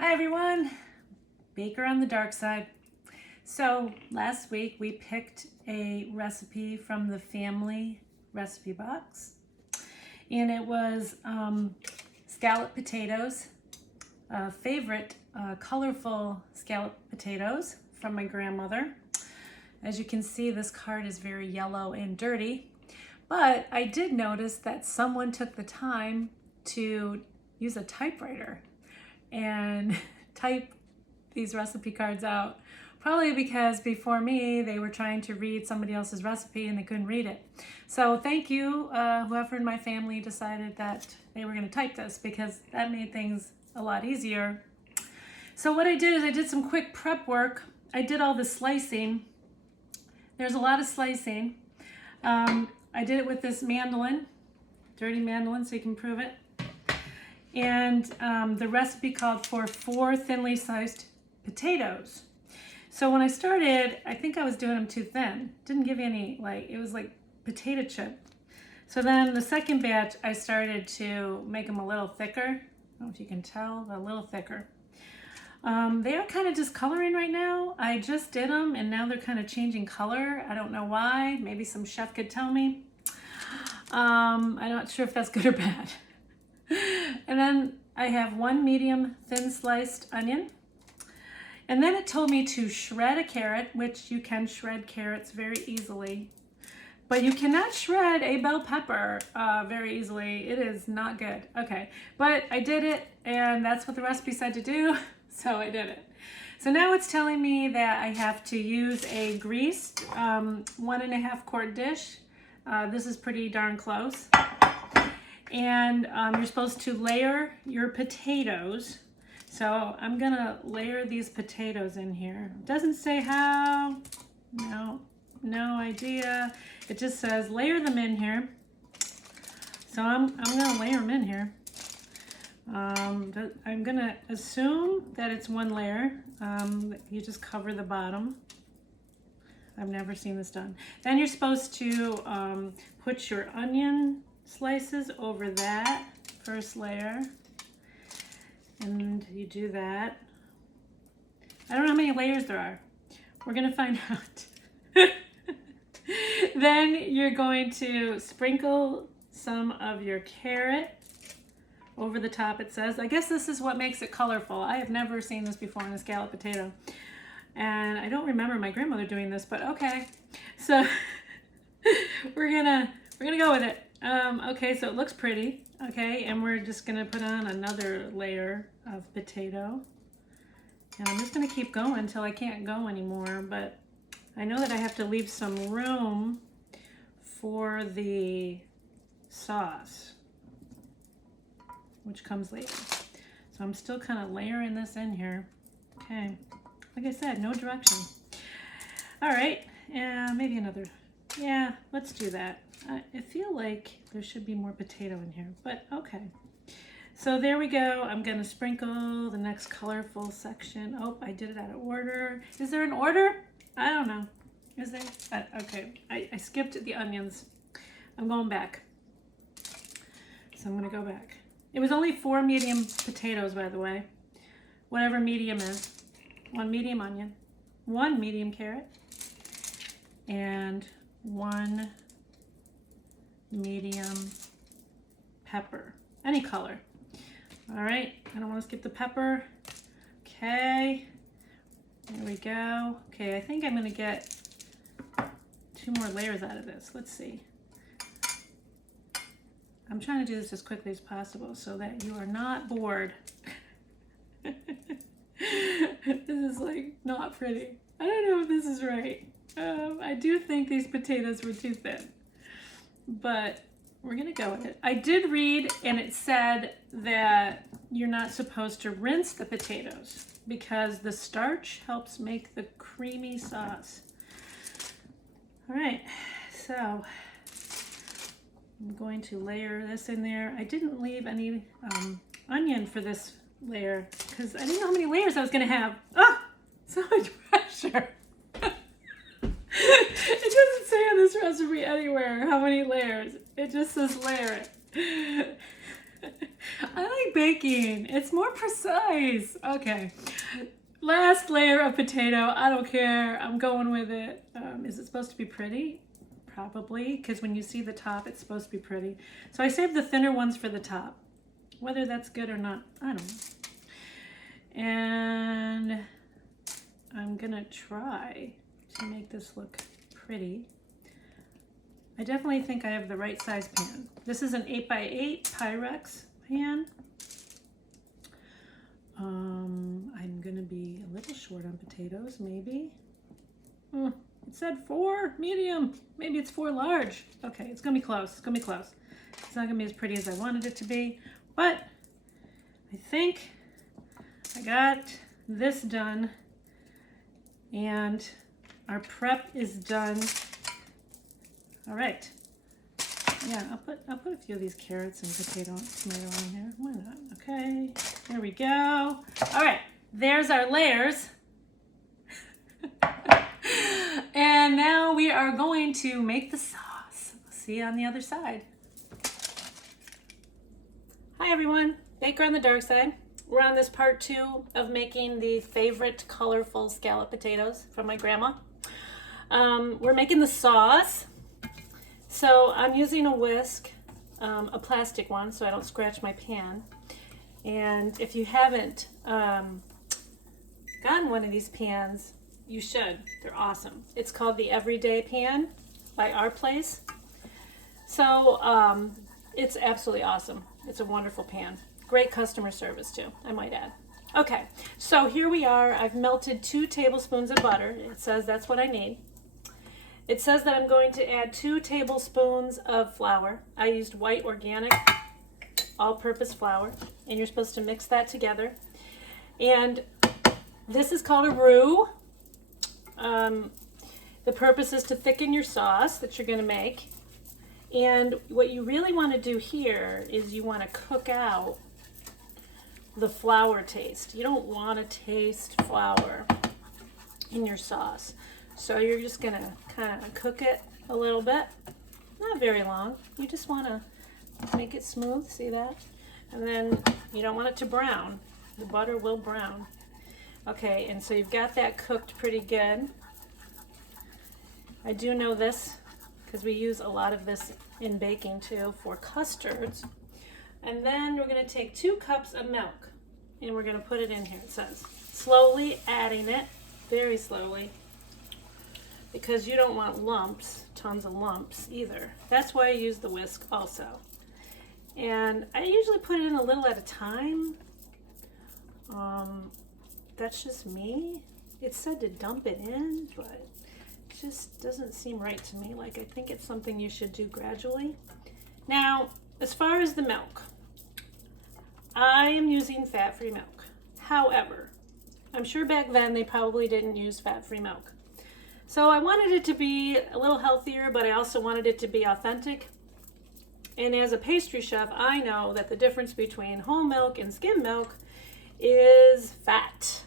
Hi everyone, Baker on the dark side. So last week we picked a recipe from the family recipe box, and it was scalloped potatoes, favorite colorful scalloped potatoes from my grandmother. As you can see, this card is very yellow and dirty, but I did notice that someone took the time to use a typewriter and type these recipe cards out, probably because before me they were trying to read somebody else's recipe and they couldn't read it. So thank you, whoever in my family decided that they were going to type this, because that made things a lot easier. So what I did is I did some quick prep work. I did all the slicing. There's a lot of slicing. I did it with this mandolin, dirty mandolin, so you can prove it. And the recipe called for 4 thinly sliced potatoes. So when I started, I think I was doing them too thin. Didn't give you any, it was like potato chip. So then the second batch, I started to make them a little thicker. I don't know if you can tell, a little thicker. They are kind of discoloring right now. I just did them and now they're kind of changing color. I don't know why. Maybe some chef could tell me. I'm not sure if that's good or bad. And then I have 1 medium thin sliced onion. And then it told me to shred a carrot, which you can shred carrots very easily. But you cannot shred a bell pepper very easily. It is not good. Okay, but I did it, and that's what the recipe said to do, so I did it. So now it's telling me that I have to use a greased 1.5 quart dish. This is pretty darn close. And you're supposed to layer your potatoes. So I'm gonna layer these potatoes in here. It doesn't say how, no idea. It just says layer them in here. So I'm gonna layer them in here. I'm gonna assume that it's 1 layer. You just cover the bottom. I've never seen this done. Then you're supposed to put your onion slices over that first layer, and you do that. I don't know how many layers there are. We're gonna find out. Then you're going to sprinkle some of your carrot over the top, it says. I guess this is what makes it colorful. I have never seen this before in a scalloped potato, and I don't remember my grandmother doing this, but okay. So we're gonna go with it. Okay, so it looks pretty. Okay, and we're just gonna put on another layer of potato. And I'm just gonna keep going until I can't go anymore, but I know that I have to leave some room for the sauce, which comes later. So I'm still kind of layering this in here. Okay, like I said, no direction. All right, maybe another. Yeah, let's do that. I feel like there should be more potato in here, but okay. So there we go. I'm gonna sprinkle the next colorful section. Oh, I did it out of order. Is there an order? I don't know. Is there? Okay, I skipped the onions. I'm going back. So I'm gonna go back. It was only 4 medium potatoes, by the way. Whatever medium is. 1 medium onion, 1 medium carrot, and 1 medium pepper, any color. All right, I don't want to skip the pepper. Okay, there we go. Okay, I think I'm gonna get 2 more layers out of this. Let's see. I'm trying to do this as quickly as possible so that you are not bored. This is like not pretty. I don't know if this is right. I do think these potatoes were too thin, but we're gonna go with it. I did read, and it said that you're not supposed to rinse the potatoes because the starch helps make the creamy sauce. All right, so I'm going to layer this in there. I didn't leave any onion for this layer because I didn't know how many layers I was gonna have. Oh, so much pressure. It doesn't say on this recipe anywhere how many layers. It just says layer it. I like baking. It's more precise. Okay. Last layer of potato. I don't care. I'm going with it. Is it supposed to be pretty? Probably, because when you see the top, it's supposed to be pretty. So I saved the thinner ones for the top. Whether that's good or not, I don't know. And I'm gonna try to make this look pretty. I definitely think I have the right size pan. This is an 8x8 Pyrex pan. I'm gonna be a little short on potatoes, maybe. It said 4 medium. Maybe it's 4 large. Okay, it's gonna be close. It's gonna be close. It's not gonna be as pretty as I wanted it to be, but I think I got this done, and our prep is done. All right. Yeah, I'll put a few of these carrots and tomato on here. Why not? Okay, there we go. All right, there's our layers. And now we are going to make the sauce. See you on the other side. Hi everyone, Baker on the Dark Side. We're on this part 2 of making the favorite colorful scallop potatoes from my grandma. We're making the sauce. So I'm using a whisk, a plastic one, so I don't scratch my pan. And if you haven't gotten one of these pans, you should. They're awesome. It's called the Everyday Pan by Our Place. So it's absolutely awesome. It's a wonderful pan. Great customer service too, I might add. Okay, so here we are. I've melted 2 tablespoons of butter. It says that's what I need. It says that I'm going to add 2 tablespoons of flour. I used white organic all-purpose flour, and you're supposed to mix that together. And this is called a roux. The purpose is to thicken your sauce that you're going to make. And what you really want to do here is you want to cook out the flour taste. You don't want to taste flour in your sauce. So you're just going to kind of cook it a little bit. Not very long. You just want to make it smooth, see that? And then you don't want it to brown. The butter will brown. Okay, and so you've got that cooked pretty good. I do know this because we use a lot of this in baking too for custards. And then we're going to take 2 cups of milk and we're going to put it in here. It says slowly adding it, very slowly, because you don't want lumps, tons of lumps either. That's why I use the whisk also. And I usually put it in a little at a time. That's just me. It said to dump it in, but it just doesn't seem right to me. Like, I think it's something you should do gradually. Now, as far as the milk, I am using fat-free milk. However, I'm sure back then they probably didn't use fat-free milk. So I wanted it to be a little healthier, but I also wanted it to be authentic. And as a pastry chef, I know that the difference between whole milk and skim milk is fat.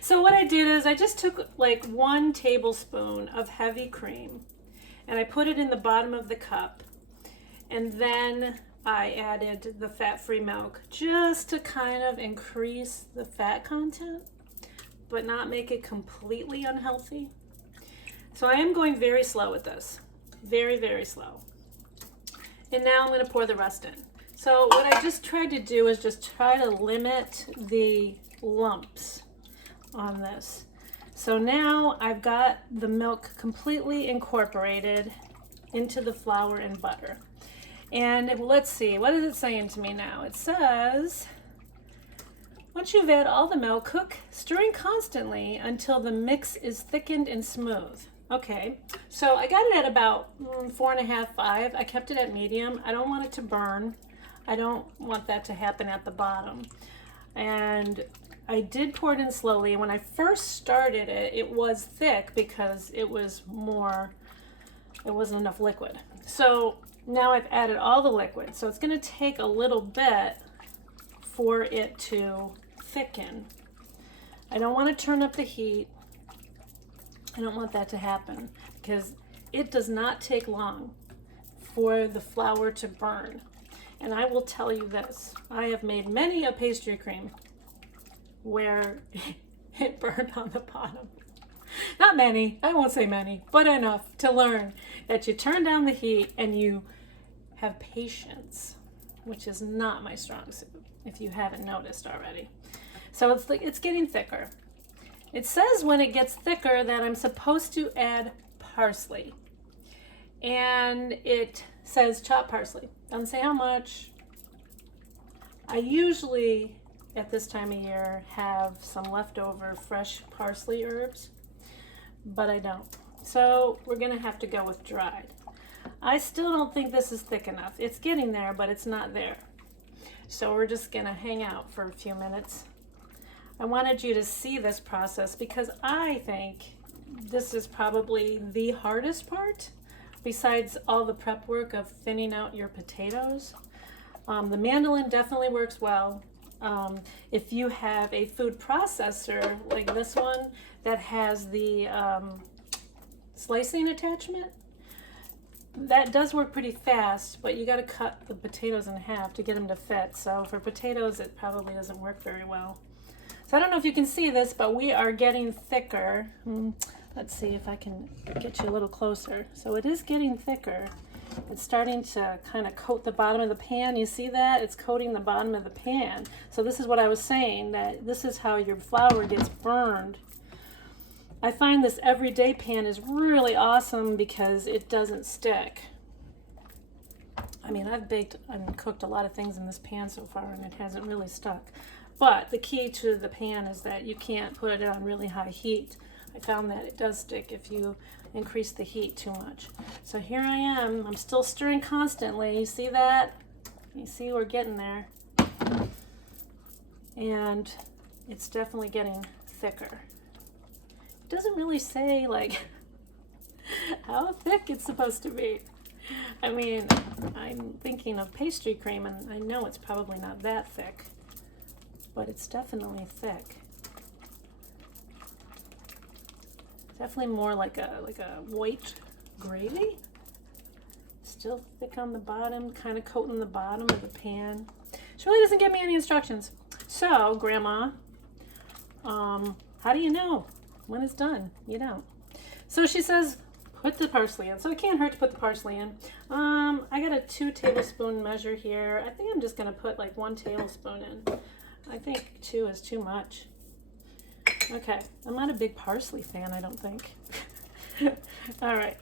So what I did is I just took like 1 tablespoon of heavy cream and I put it in the bottom of the cup. And then I added the fat-free milk just to kind of increase the fat content, but not make it completely unhealthy. So I am going very slow with this. Very, very slow. And now I'm going to pour the rest in. So what I just tried to do is just try to limit the lumps on this. So now I've got the milk completely incorporated into the flour and butter. And let's see, what is it saying to me now? It says, once you've added all the milk, cook, stirring constantly until the mix is thickened and smooth. Okay, so I got it at about 4.5, 5. I kept it at medium. I don't want it to burn. I don't want that to happen at the bottom. And I did pour it in slowly. And when I first started it, it was thick because it wasn't enough liquid. So now I've added all the liquid. So it's going to take a little bit for it to thicken. I don't want to turn up the heat. I don't want that to happen because it does not take long for the flour to burn. And I will tell you this, I have made many a pastry cream where it burned on the bottom. Not many, I won't say many, but enough to learn that you turn down the heat and you have patience, which is not my strong suit, if you haven't noticed already. So it's getting thicker. It says when it gets thicker that I'm supposed to add parsley. And it says chopped parsley. Doesn't say how much. I usually, at this time of year, have some leftover fresh parsley herbs, but I don't. So we're gonna have to go with dried. I still don't think this is thick enough. It's getting there, but it's not there. So we're just gonna hang out for a few minutes. I wanted you to see this process because I think this is probably the hardest part, besides all the prep work of thinning out your potatoes. The mandolin definitely works well. If you have a food processor like this one that has the slicing attachment, that does work pretty fast, but you got to cut the potatoes in half to get them to fit. So for potatoes, it probably doesn't work very well. So I don't know if you can see this, but we are getting thicker. Let's see if I can get you a little closer. So it is getting thicker. It's starting to kind of coat the bottom of the pan. You see that? It's coating the bottom of the pan. So this is what I was saying, that this is how your flour gets burned. I find this everyday pan is really awesome because it doesn't stick. I mean, I've baked and cooked a lot of things in this pan so far and it hasn't really stuck. But the key to the pan is that you can't put it on really high heat. I found that it does stick if you increase the heat too much. So here I am. I'm still stirring constantly. You see that? You see we're getting there. And it's definitely getting thicker. It doesn't really say like how thick it's supposed to be. I mean, I'm thinking of pastry cream and I know it's probably not that thick, but it's definitely thick. Definitely more like a white gravy. Still thick on the bottom, kind of coating the bottom of the pan. She really doesn't give me any instructions. So, Grandma, how do you know when it's done? You don't. So she says, put the parsley in. So it can't hurt to put the parsley in. I got a 2 tablespoon measure here. I think I'm just gonna put like 1 tablespoon in. I think 2 is too much. Okay, I'm not a big parsley fan, I don't think. All right.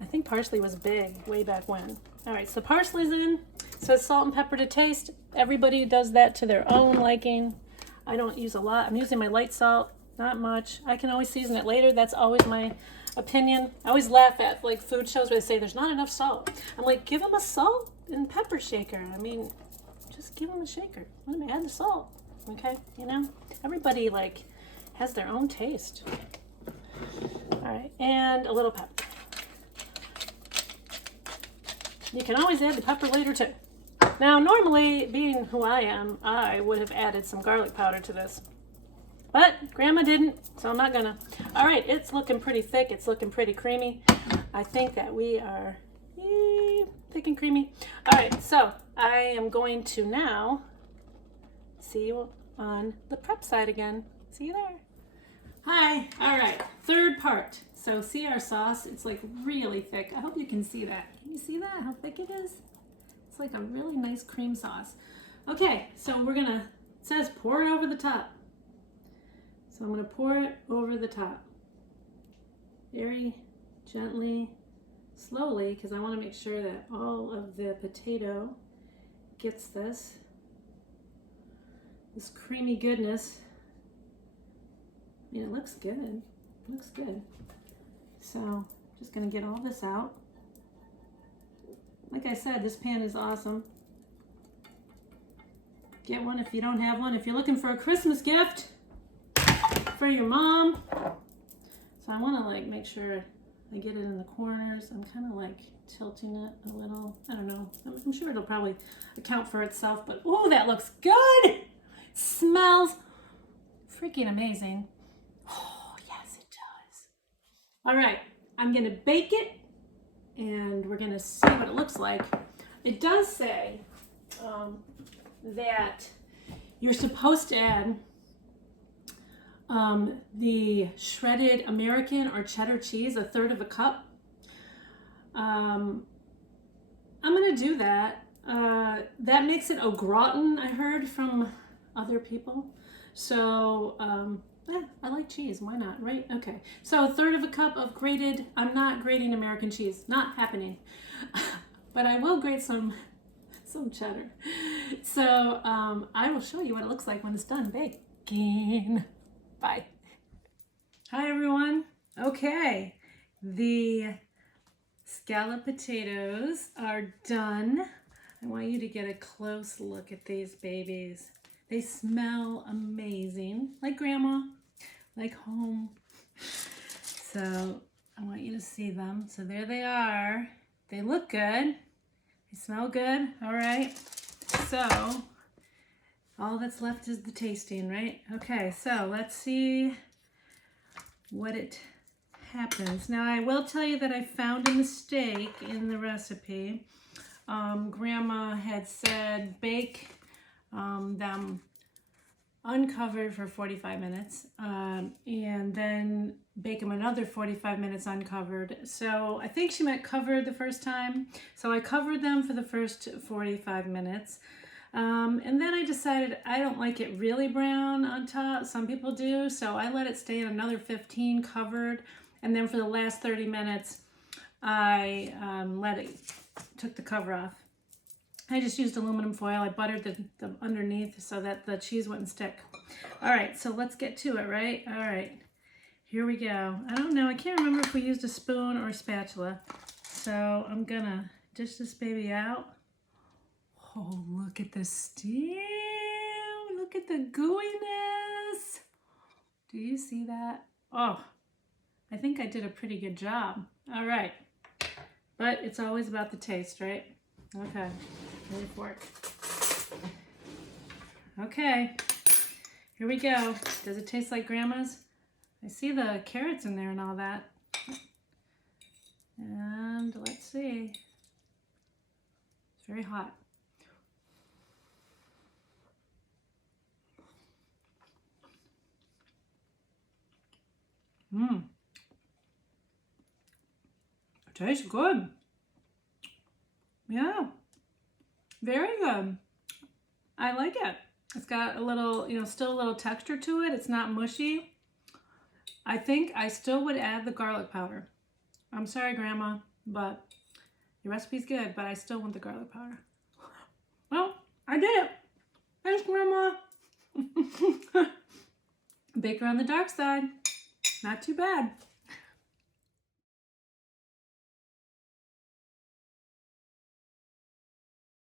I think parsley was big way back when. All right, so parsley's in. So salt and pepper to taste. Everybody does that to their own liking. I don't use a lot. I'm using my light salt, not much. I can always season it later. That's always my opinion. I always laugh at like food shows where they say there's not enough salt. I'm like, give them a salt and pepper shaker. I mean, just give them a shaker. Let them add the salt. Okay, you know, everybody like has their own taste. All right, and a little pepper. You can always add the pepper later too. Now, normally, being who I am, I would have added some garlic powder to this. But Grandma didn't, so I'm not gonna. All right, it's looking pretty thick. It's looking pretty creamy. I think that we are thick and creamy. All right, so I am going to now see you on the prep side again. See you there. Hi, all right, third part. So see our sauce, it's like really thick. I hope you can see that. Can you see that, how thick it is? It's like a really nice cream sauce. Okay, so we're gonna, it says pour it over the top. So I'm gonna pour it over the top. Very gently, slowly, because I wanna make sure that all of the potato gets this creamy goodness. I mean, it looks good. It looks good. So, just gonna get all this out. Like I said, this pan is awesome. Get one if you don't have one. If you're looking for a Christmas gift for your mom. So I wanna like make sure I get it in the corners. I'm kind of like tilting it a little. I don't know. I'm sure it'll probably account for itself, but oh, that looks good. Smells freaking amazing. Oh, yes, it does. All right, I'm gonna bake it and we're gonna see what it looks like. it does say that you're supposed to add the shredded American or cheddar cheese, 1/3 of a cup. I'm gonna do that. That makes it au gratin, I heard from other people. So I like cheese, why not, right? Okay, so 1/3 of a cup of grated, I'm not grating American cheese, not happening. But I will grate some cheddar. So I will show you what it looks like when it's done baking. Bye. Hi everyone. Okay, the scalloped potatoes are done. I want you to get a close look at these babies. They smell amazing, like grandma, like home. So I want you to see them. So there they are. They look good. They smell good. All right. So all that's left is the tasting, right? Okay, so let's see what it happens. Now I will tell you that I found a mistake in the recipe. Grandma had said bake them uncovered for 45 minutes and then bake them another 45 minutes uncovered. So I think she meant covered the first time. So I covered them for the first 45 minutes. And then I decided I don't like it really brown on top. Some people do. So I let it stay in another 15 covered. And then for the last 30 minutes, I took the cover off. I just used aluminum foil. I buttered the underneath so that the cheese wouldn't stick. All right, so let's get to it, right? All right, here we go. I don't know, I can't remember if we used a spoon or a spatula. So I'm gonna dish this baby out. Oh, look at the steam. Look at the gooiness. Do you see that? Oh, I think I did a pretty good job. All right, but it's always about the taste, right? Okay, ready for it. Okay, here we go. Does it taste like grandma's? I see the carrots in there and all that. And let's see. It's very hot. Mmm. It tastes good. Yeah, very good. I like it. It's got a little, still a little texture to it. It's not mushy. I think I still would add the garlic powder. I'm sorry, Grandma, but your recipe's good, but I still want the garlic powder. Well, I did it. Thanks, Grandma. Baker on the dark side. Not too bad.